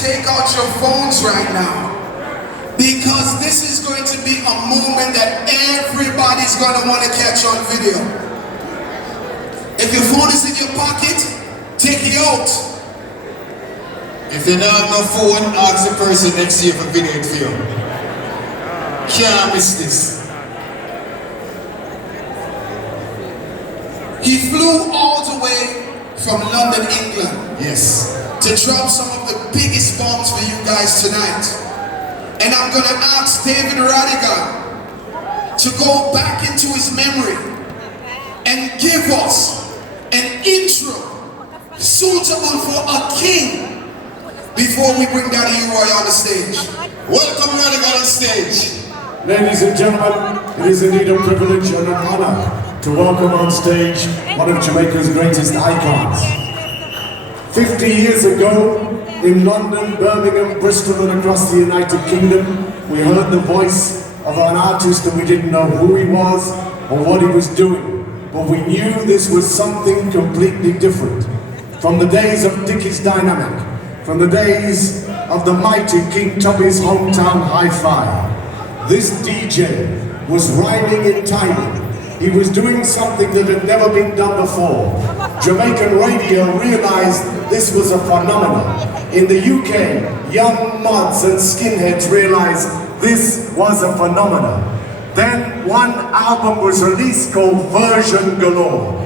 take out your phones right now, because this is going to be a moment that everybody's going to want to catch on video. If your phone is in your pocket, take it out. If you don't have no phone, ask the person next to you for video it for you. Can't miss this. He flew all the way from London, England. Yes. To drop some of the biggest bombs for you guys tonight. And I'm gonna ask David Radigan to go back into his memory and give us an intro suitable for a king before we bring Daddy U-Roy on the stage. Welcome Radigan on stage. Ladies and gentlemen, it is indeed a privilege and an honor to welcome on stage one of Jamaica's greatest icons. 50 years ago, in London, Birmingham, Bristol and across the United Kingdom, we heard the voice of an artist and we didn't know who he was or what he was doing, but we knew this was something completely different. From the days of Dickie's Dynamic, from the days of the mighty King Tubby's hometown hi-fi, this DJ was rhyming in timing. He was doing something that had never been done before. Jamaican radio realized this was a phenomenon. In the UK, young mods and skinheads realized this was a phenomenon. Then one album was released called Version Galore.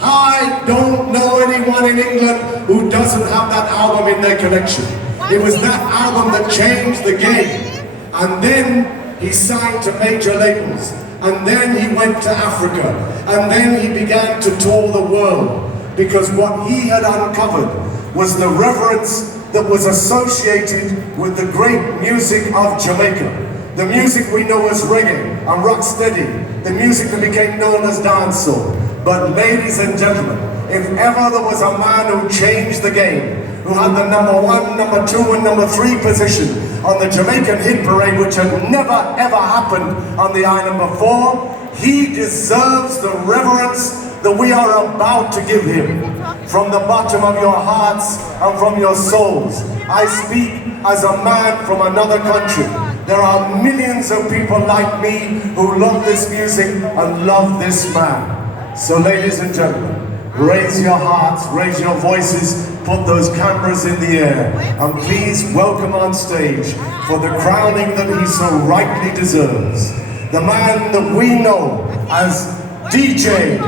I don't know anyone in England who doesn't have that album in their collection. It was that album that changed the game. And then he signed to major labels. And then he went to Africa, and then he began to tour the world, because what he had uncovered was the reverence that was associated with the great music of Jamaica. The music we know as reggae and rocksteady, the music that became known as dancehall. But ladies and gentlemen, if ever there was a man who changed the game, who had the number 1, number 2 and number 3 position on the Jamaican hit parade, which had never ever happened on the island before, he deserves the reverence that we are about to give him. From the bottom of your hearts and from your souls, I speak as a man from another country. There are millions of people like me who love this music and love this man. So ladies and gentlemen, raise your hearts, raise your voices, put those cameras in the air, and please welcome on stage for the crowning that he so rightly deserves, the man that we know as DJ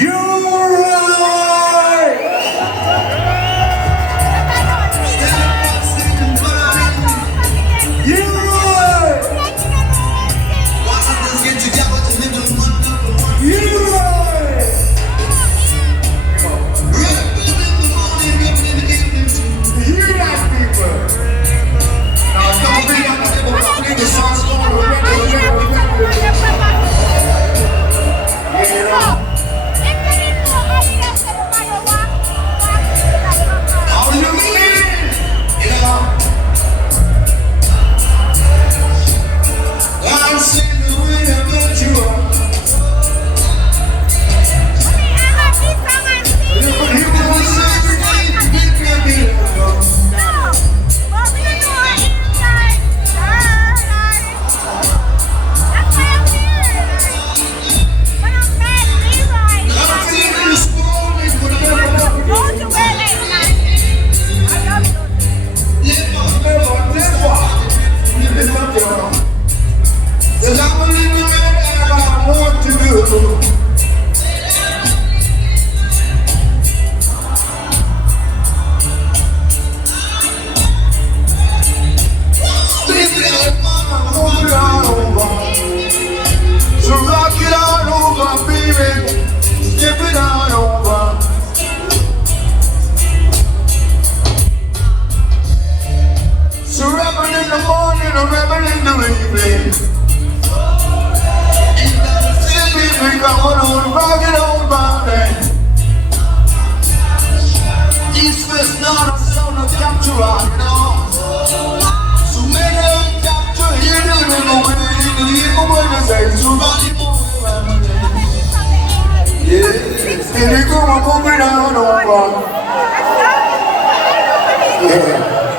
U-Roy!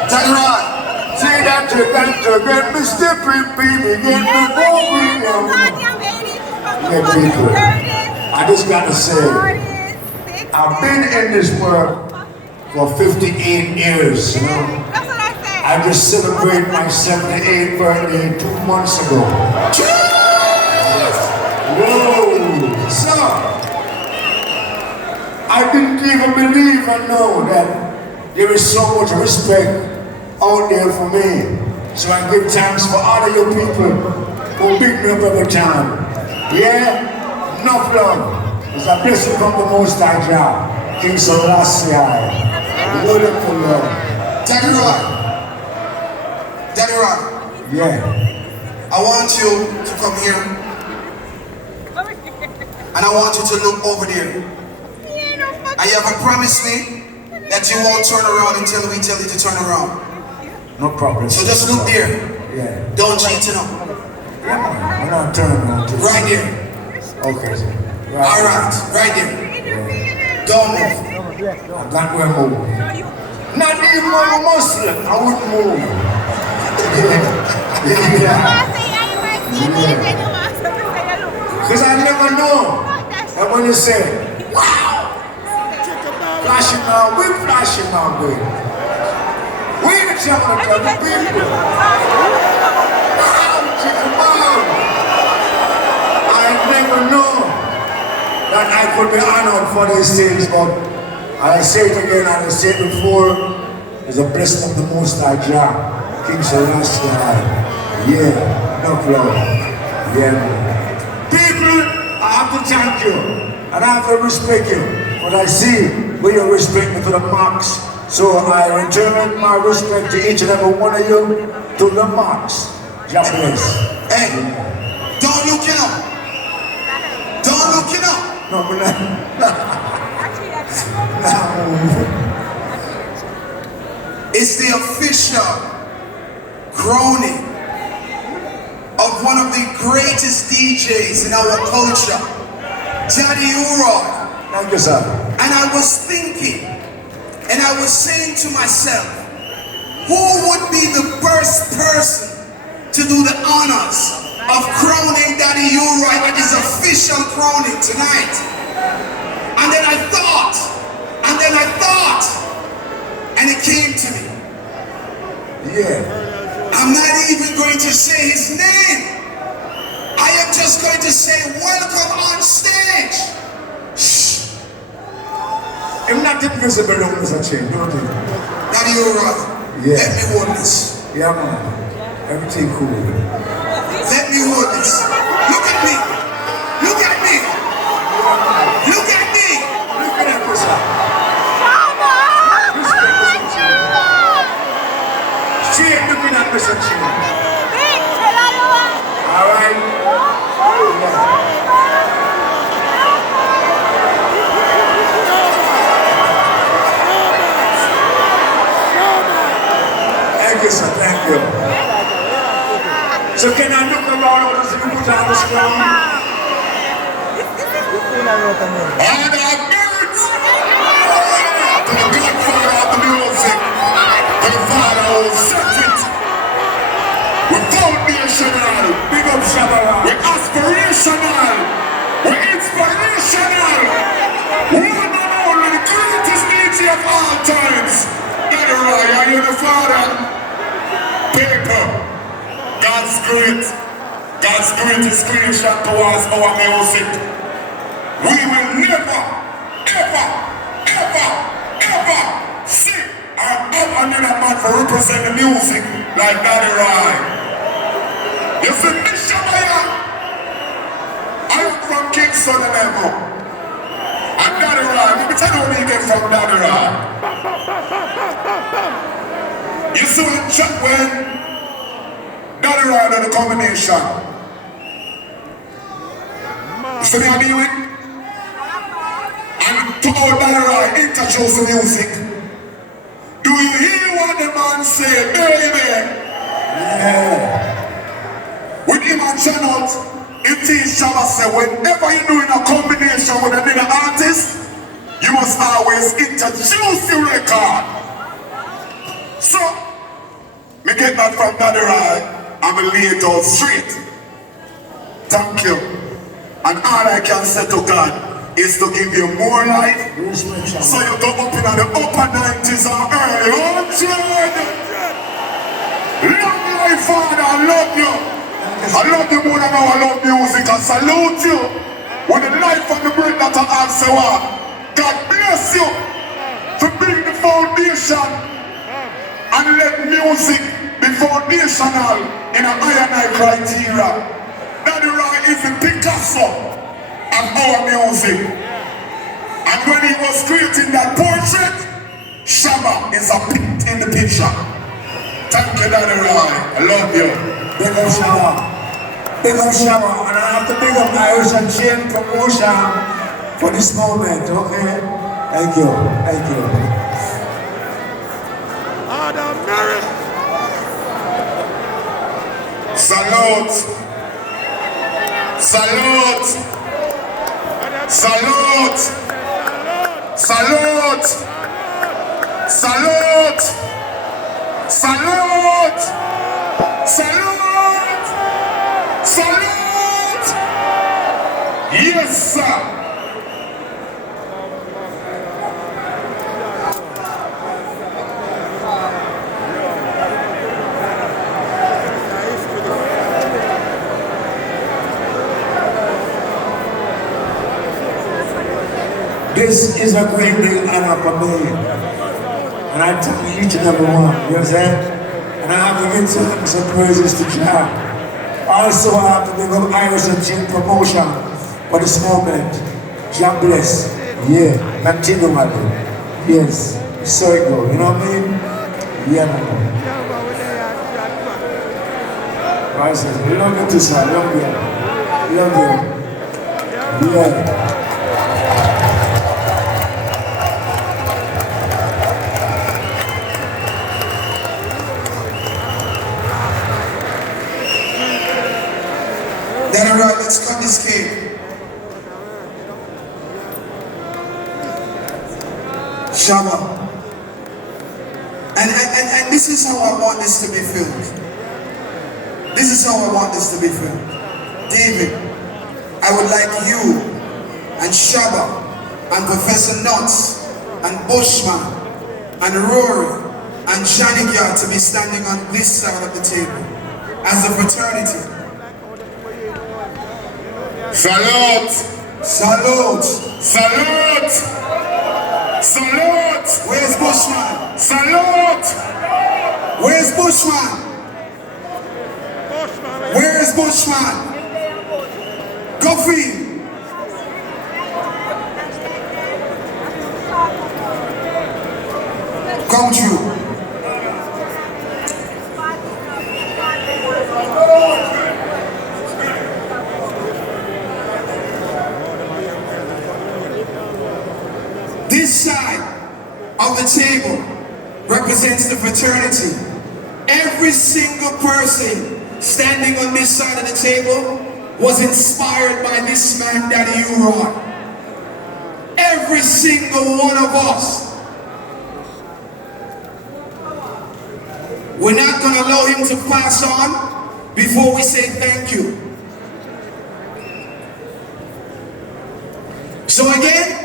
Take it right. you got to get me stepping, baby, get me moving on. Yeah, people, I just gotta say, I've been in this world for 58 years, you know. I just celebrated my 78th birthday 2 months ago. Whoa! So, I didn't even believe and know that there is so much respect out there for me. So I give thanks for all of you people who beat me up every time. Yeah? Enough love. It's a blessing from the Most High Jah, King Selassie. Beautiful love. Daddy Roy. Daddy Roy. Yeah. I want you to come here. And I want you to look over there. And you ever promised me that you won't turn around until we tell you to turn around. No problem. So just look there. Yeah. Don't cheat, you know. I'm not turning around. Right there. Okay. Right. All right. Right there. Don't move. I'm not going to move. Not even when I'm Muslim, I wouldn't move. Because I never know. And when you say, wow, flashing now, we're flashing now, baby. We're the champion of the people. Wow, chicken mom. I never know that I could be honored for these things, but I say it again and I say it before, it's a blessing of the Most High Jah, King Selassie. Yeah, no problem. Yeah. People, I have to thank you and I have to respect you, but I see when you respect me to the max. So I return my respect to each and every one of you to the max. God bless. Hey, don't look it up. Don't look it up. No, but It's the official crowning of one of the greatest DJs in our culture, Daddy Uroy. thank you, sir. And I was thinking, and I was saying to myself, who would be the first person to do the honors of crowning Daddy Uroy at his official crowning tonight? And then I thought, and it came to me. Yeah. I'm not even going to say his name. I am just going to say, welcome on stage. Shh. I'm not invisible on this chain, don't you? Daddy Uroy, Yeah. let me hold this. Yeah, man. Everything cool. Let me hold this. Look at me. Look at me. Look at me. Look at that, sir. Straight looking at Mr. Chin. All right? Thank you, sir. Thank you. So can I look around or does it put on the screen? And our birds to the godfather of the music, to the father who set it. We're foundational, Big up Shabara. we're aspirational, we're inspirational. One and only the greatest DJ of all times. Daddy Roy, are you the father? Paper, God's greatest creation towards our music. We will never, ever, ever, ever see or have another man for represent the music like Daddy Roy. You see, Mishabaya, I am from Kingston, Level. And Daddy Roy, let me tell you where you get from Daddy Roy. You see when Daddy Roy did the combination. You see me I do it? And to all Daddy Roy introduce the music. Do you hear what the man say, baby? Yeah. With him and Channel, it teach Shabba say, whenever you're doing a combination with another artist, you must always introduce the record. So, me get that from Daddy Roy, I'm going to lay it out straight. Thank you. And all I can say to God is to give you more life. So you go up in the upper 90s or early 100. Long life, Father, I love you. I love you more than how I love music. I salute you. With the life and the breath that I answer, God bless you for being the foundation and let music be foundational in an I&I criteria. Daddy Roy is the Picasso of our music. And when he was creating that portrait, Shabba is a pit in the picture. Thank you, Daddy Roy. I love you. Big up Shabba. Big up Shabba. And I have to big up Irish and Chain Promotion for this moment, okay? Thank you. Thank you. Salute. Salute. Salute. Salute. Salute. Salute. Salute. Salute. Yes, sir. This is a great big honor for me. And I thank each and every one, you understand? And I have to give some praises to Jah. Also, I have to big up Irish and Chain Promotion for this moment. Jah bless. Yeah, continue, my dude. Yes, so it go. You know what I mean? Yeah, man. I said, love you too, sir. Love you. Love you. Yeah. Daddy Roy, let's cut this cake. Shabba. And this is how I want this to be filmed. This is how I want this to be filmed. David, I would like you and Shabba and Professor Nuts and Bushman and Rory and Johnny Gyal to be standing on this side of the table as a fraternity. Salute! Salute! Salute! Salute! Where's Bushman? Salute! Where's Bushman? Where is Bushman? Goffy! Come true. This side of the table represents the fraternity. Every single person standing on this side of the table was inspired by this man, Daddy U-Roy. Every single one of us. We're not going to allow him to pass on before we say thank you. So again,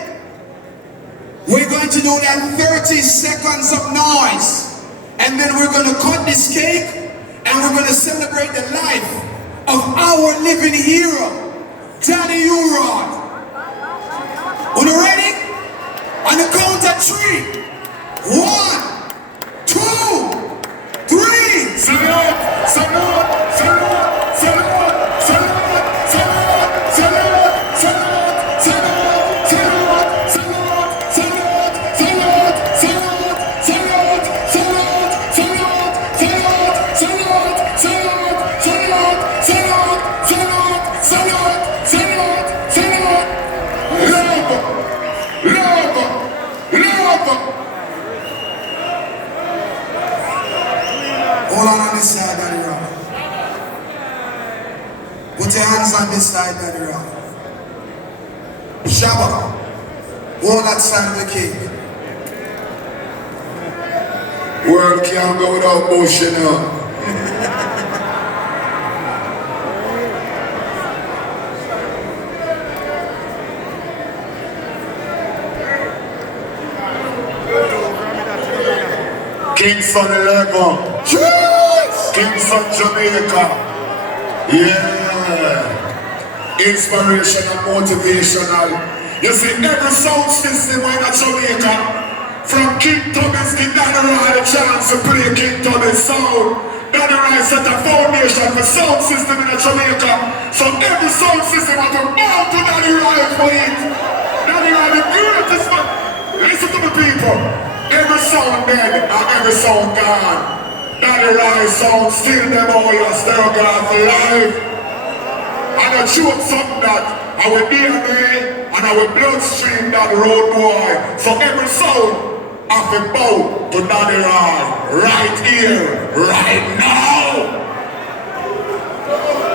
we're going to do that 30 seconds of noise, and then we're going to cut this cake, and we're going to celebrate the life of our living hero, Daddy U-Roy. Are you ready? On the count of 3. 1, 2, 3. Salute! Salute! Salute! Salute! Salute! Salute! Salute! Salute! Hold on this side, Daddy Roy. Put your hands on this side, Daddy Roy. Shabba, hold that side of the cake. World can't go without motion now. Kingston 11. Kingston, Jamaica. Yeah. Inspirational, motivational. You see, every sound system in Jamaica, from King Thomas, give Danny Roy a chance to play King Thomas sound. Danny Roy set a foundation for sound system in Jamaica. So every sound system has to bow to Danny Roy for it. Danny Roy, the greatest man. Listen to the people. Every sound dead and every sound gone. Danny Roy sound still them all, you still gone for life. And I choke something that our DNA and our bloodstream that road boy. So every sound have to bow to Danny Roy right here, right now.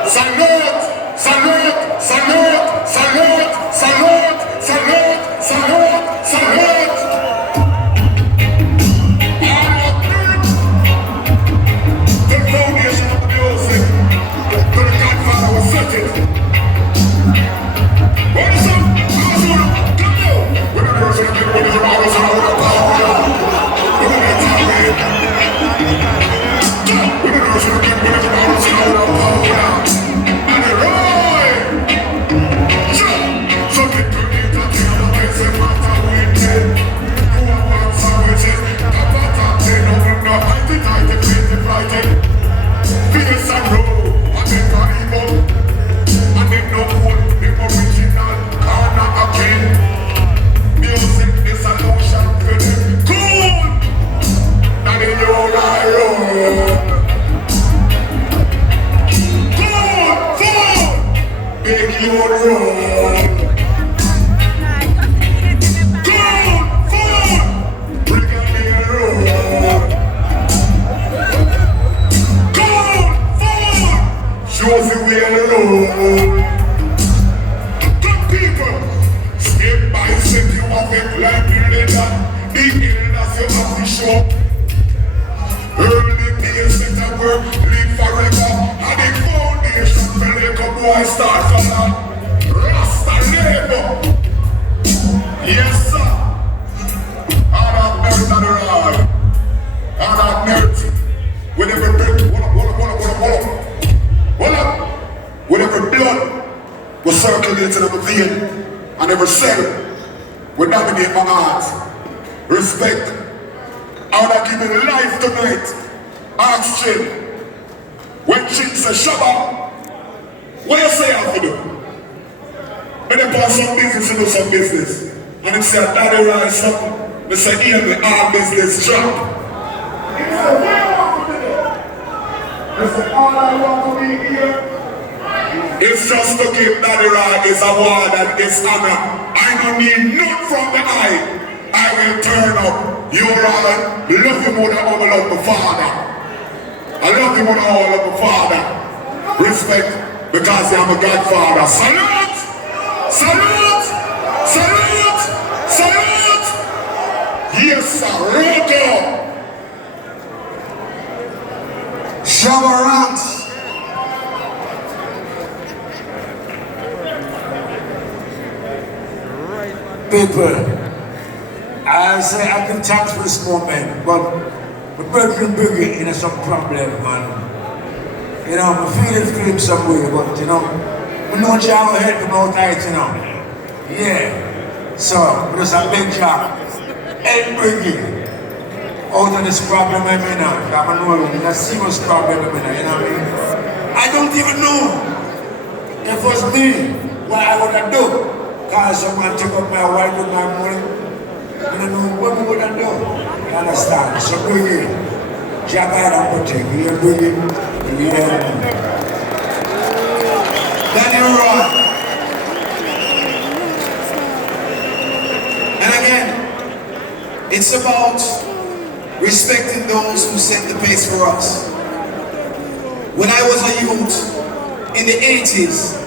Salute, salute, salute, salute, salute, salute, salute, salute. The foundation of the music to the Godfather was set it. What is up? Come on! We're not going to get rid of the models and all the power. We're not going to get rid of the models and all the power. And the right! So get to the tail of this and what are we dead? Who are one sandwiches? They don't know how to tie the crazy fighting. Fierce and raw, and then got evil. And then no one, the original, corner again. Music is a lotion for them. Cool! And in your eye, cool! Cool! Big your roll. Cool! Cool! Brigadier roll. Cool! Cool! Shows the way alone. Good people, step by step you have it like the leather. The illness you have to show. Early days set a work, live forever. And the foundation for like a boy start from that. Rasta labor. Yes sir. And I've merit on the ride. And I've merit. With every breath, hold up. With every blood was circulating in my vein, and every cell will dominate my heart. Respect. I would have given life tonight. Ask Jim. When Jim says, Shabba, what you say I have to do? When they pass some business, you do some business. And they say, Daddy Roy something. They say, hear me, all business drop. He said, what you want to do? They say, all I want to be here. It's just to give Daddy Roy his award and his honor. I don't need nothing from the eye. I will turn up. You rather love him more than I love my father. I love him more than I love my father. Respect, because I'm a godfather. Salute! Salute! Salute! Salute! Yes, sir. Roto! Shabba Ranks. People, I say I give thanks for this moment, but my brethren Biggie in some problem, man. You know, my feeling some way, but you know, we know job ahead from all tight, you know. Yeah. So, there's a big job. Help Biggie out of this problem I'm in now. I know it's a serious problem I'm in, you know what I mean? I don't even know if it was me, what I would have done. Because someone took up my wife with my money. I don't know what we would have done. You understand? So bring it. Jabba and protect. You bring it. Yeah. Danny Roy. And again, it's about respecting those who set the pace for us. When I was a youth in the 80s,